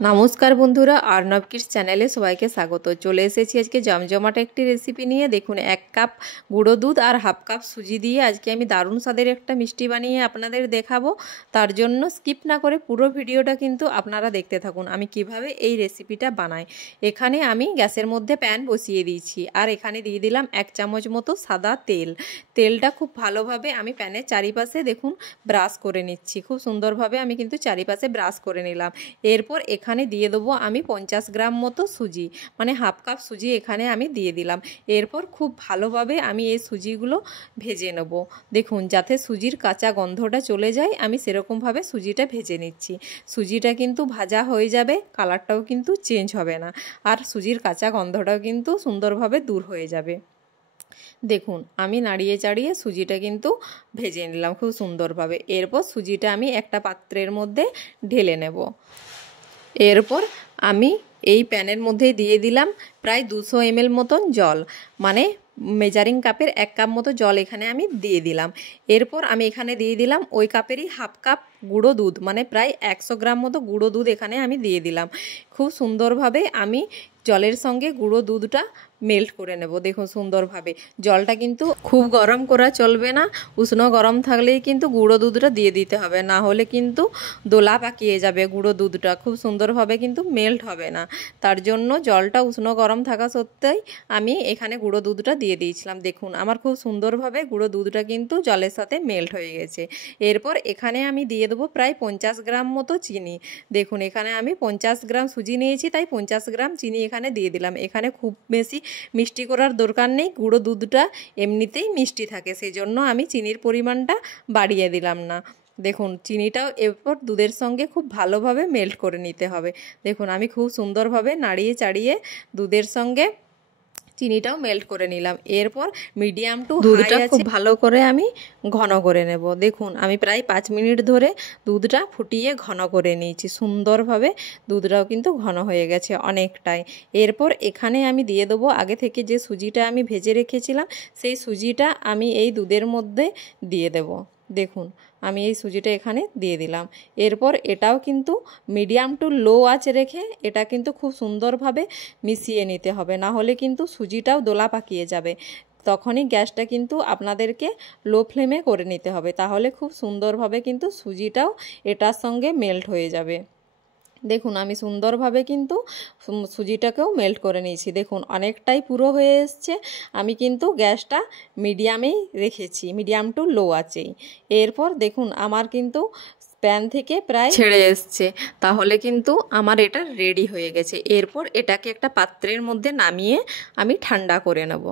নমস্কার বন্ধুরা, আর্নব কিডস চ্যানেলে সবাইকে স্বাগত। চলে এসেছি আজকে জমজমাট একটি রেসিপি নিয়ে। দেখুন, 1 কাপ গুঁড়ো দুধ আর হাফ কাপ সুজি দিয়ে আজকে আমি দারুণ স্বাদের একটা মিষ্টি বানিয়ে আপনাদের দেখাবো। তার জন্য স্কিপ না করে পুরো ভিডিওটা কিন্তু আপনারা দেখতে থাকুন আমি কিভাবে এই রেসিপিটা বানাই। এখানে আমি গ্যাসের মধ্যে প্যান বসিয়ে দিয়েছি আর এখানে দিয়ে দিলাম 1 চামচ মতো সাদা তেল। তেলটা খুব ভালোভাবে আমি প্যানের চারিপাশে দেখুন ব্রাশ করে নিচ্ছি। খুব সুন্দরভাবে আমি কিন্তু চারিপাশে ব্রাশ করে নিলাম। এরপর এখানে দিয়ে দেবো আমি 50 গ্রাম মতো সুজি, মানে হাফ কাপ সুজি এখানে আমি দিয়ে দিলাম। এরপর খুব ভালোভাবে আমি এই সুজিগুলো ভেজে নেব। দেখুন, যাতে সুজির কাঁচা গন্ধটা চলে যায় আমি সেরকমভাবে সুজিটা ভেজে নিচ্ছি। সুজিটা কিন্তু ভাজা হয়ে যাবে, কালারটাও কিন্তু চেঞ্জ হবে না, আর সুজির কাঁচা গন্ধটাও কিন্তু সুন্দরভাবে দূর হয়ে যাবে। দেখুন, আমি নাড়িয়ে চাড়িয়ে সুজিটা কিন্তু ভেজে নিলাম খুব সুন্দরভাবে। এরপর সুজিটা আমি একটা পাত্রের মধ্যে ঢেলে নেব। এরপর আমি এই প্যানের মধ্যেই দিয়ে দিলাম প্রায় 200 ml মতন জল, মানে মেজারিং কাপের 1 কাপ মতো জল এখানে আমি দিয়ে দিলাম। এরপর আমি এখানে দিয়ে দিলাম ওই কাপেরই হাফ কাপ গুঁড়ো দুধ, মানে প্রায় 100 গ্রাম মতো গুঁড়ো দুধ এখানে আমি দিয়ে দিলাম। খুব সুন্দরভাবে আমি জলের সঙ্গে গুঁড়ো দুধটা মেল্ট করে নেব। দেখুন সুন্দরভাবে, জলটা কিন্তু খুব গরম করা চলবে না, উষ্ণ গরম থাকলেই কিন্তু গুঁড়ো দুধটা দিয়ে দিতে হবে, না হলে কিন্তু দোলা পাকিয়ে যাবে। গুঁড়ো দুধটা খুব সুন্দরভাবে কিন্তু মেল্ট হবে না। তার জন্য জলটা উষ্ণ গরম থাকা সত্ত্বেই আমি এখানে গুঁড়ো দুধটা দিয়ে দিয়েছিলাম। দেখুন, আমার খুব সুন্দরভাবে গুঁড়ো দুধটা কিন্তু জলের সাথে মেল্ট হয়ে গেছে। এরপর এখানে আমি দিয়ে দেবো প্রায় 50 গ্রাম মতো চিনি। দেখুন, এখানে আমি 50 গ্রাম সুজি নিয়েছি, তাই 50 গ্রাম চিনি এখানে দিয়ে দিলাম। এখানে খুব বেশি মিষ্টি করার দরকার নেই, গুঁড়ো দুধটা এমনিতেই মিষ্টি থাকে, সেই জন্য আমি চিনির পরিমাণটা বাড়িয়ে দিলাম না। দেখুন, চিনিটাও এরপর দুধের সঙ্গে খুব ভালোভাবে মেল্ট করে নিতে হবে। দেখুন, আমি খুব সুন্দরভাবে নাড়িয়ে চাড়িয়ে দুধের সঙ্গে চিনিটাও মেল্ট করে নিলাম। এরপর মিডিয়াম টু দুধটা খুব ভালো করে আমি ঘন করে নেব। দেখুন, আমি প্রায় 5 মিনিট ধরে দুধটা ফুটিয়ে ঘন করে নিয়েছি। সুন্দরভাবে দুধটাও কিন্তু ঘন হয়ে গেছে অনেকটাই। এরপর এখানে আমি দিয়ে দেবো আগে থেকে যে সুজিটা আমি ভেজে রেখেছিলাম, সেই সুজিটা আমি এই দুধের মধ্যে দিয়ে দেব। দেখুন, আমি এই সুজিটা এখানে দিয়ে দিলাম। এরপর এটাও কিন্তু মিডিয়াম টু লো আঁচে রেখে এটা কিন্তু খুব সুন্দরভাবে মিশিয়ে নিতে হবে, না হলে কিন্তু সুজিটাও দোলা পাকিয়ে যাবে। তখনই গ্যাসটা কিন্তু আপনাদেরকে লো ফ্লেমে করে নিতে হবে, তাহলে খুব সুন্দরভাবে কিন্তু সুজিটাও এটার সঙ্গে মেল্ট হয়ে যাবে। দেখুন, আমি সুন্দরভাবে কিন্তু সুজিটাকেও মেল্ট করে নিয়েছি। দেখুন, অনেকটাই পুরো হয়ে এসছে। আমি কিন্তু গ্যাসটা মিডিয়ামেই রেখেছি, মিডিয়াম টু লো আঁচেই। এরপর দেখুন, আমার কিন্তু প্যান থেকে প্রায় ছেড়ে এসছে, তাহলে কিন্তু আমার এটা রেডি হয়ে গেছে। এরপর এটাকে একটা পাত্রের মধ্যে নামিয়ে আমি ঠান্ডা করে নেব।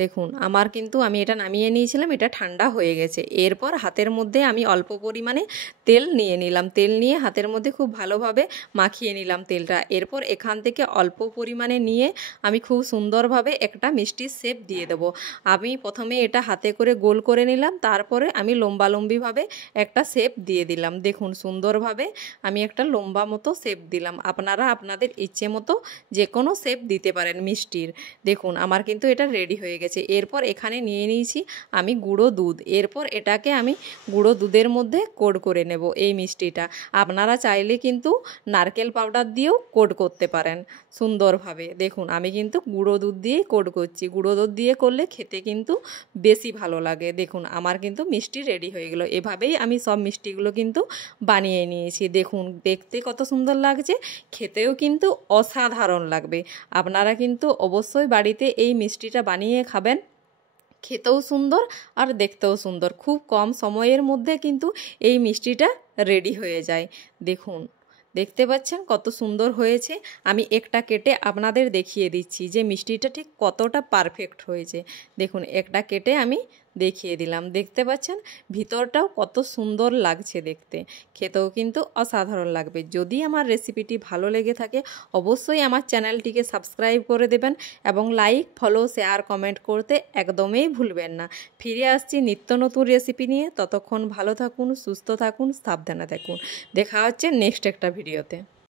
দেখুন, আমার কিন্তু আমি এটা নামিয়ে নিয়েছিলাম, এটা ঠান্ডা হয়ে গেছে। এরপর হাতের মধ্যে আমি অল্প পরিমাণে তেল নিয়ে নিলাম। তেল নিয়ে হাতের মধ্যে খুব ভালোভাবে মাখিয়ে নিলাম তেলটা। এরপর এখান থেকে অল্প পরিমাণে নিয়ে আমি খুব সুন্দরভাবে একটা মিষ্টির শেপ দিয়ে দেবো। আমি প্রথমে এটা হাতে করে গোল করে নিলাম, তারপরে আমি লম্বালম্বিভাবে একটা শেপ দিয়ে দিলাম। দেখুন, সুন্দরভাবে আমি একটা লম্বা মতো শেপ দিলাম। আপনারা আপনাদের ইচ্ছে মতো যে কোনো শেপ দিতে পারেন মিষ্টির। দেখুন, আমার কিন্তু এটা রেডি হয়ে গেছে। এরপর এখানে নিয়ে নিয়েছি আমি গুঁড়ো দুধ। এরপর এটাকে আমি গুঁড়ো দুধের মধ্যে কোট করে নেব এই মিষ্টিটা। আপনারা চাইলে কিন্তু নারকেল পাউডার দিয়েও কোট করতে পারেন সুন্দরভাবে। দেখুন, আমি কিন্তু গুঁড়ো দুধ দিয়েই কোট করছি। গুঁড়ো দুধ দিয়ে করলে খেতে কিন্তু বেশি ভালো লাগে। দেখুন, আমার কিন্তু মিষ্টি রেডি হয়ে গেল। এভাবেই আমি সব মিষ্টিগুলো কিন্তু বানিয়ে নিয়েছি। দেখুন, দেখতে কত সুন্দর লাগছে, খেতেও কিন্তু অসাধারণ লাগবে। আপনারা কিন্তু অবশ্যই বাড়িতে এই মিষ্টিটা বানিয়ে খাবেন। খেতেও সুন্দর আর দেখতেও সুন্দর। খুব কম সময়ের মধ্যে কিন্তু এই মিষ্টিটা রেডি হয়ে যায়। দেখুন, দেখতে পাচ্ছেন কত সুন্দর হয়েছে। আমি একটা কেটে আপনাদের দেখিয়ে দিচ্ছি যে মিষ্টিটা ঠিক কতটা পারফেক্ট হয়েছে। দেখুন, একটা কেটে আমি দেখিয়ে দিলাম। দেখতে পাচ্ছেন ভিতরটাও কত সুন্দর লাগছে দেখতে, খেতেও কিন্তু অসাধারণ লাগবে। যদি আমার রেসিপিটি ভালো লেগে থাকে অবশ্যই আমার চ্যানেলটিকে সাবস্ক্রাইব করে দেবেন এবং লাইক, ফলো, শেয়ার, কমেন্ট করতে একদমই ভুলবেন না। ফিরে আসছি নিত্য নতুন রেসিপি নিয়ে। ততক্ষণ ভালো থাকুন, সুস্থ থাকুন, সাবধানে থাকুন। দেখা হচ্ছে নেক্সট একটা ভিডিওতে।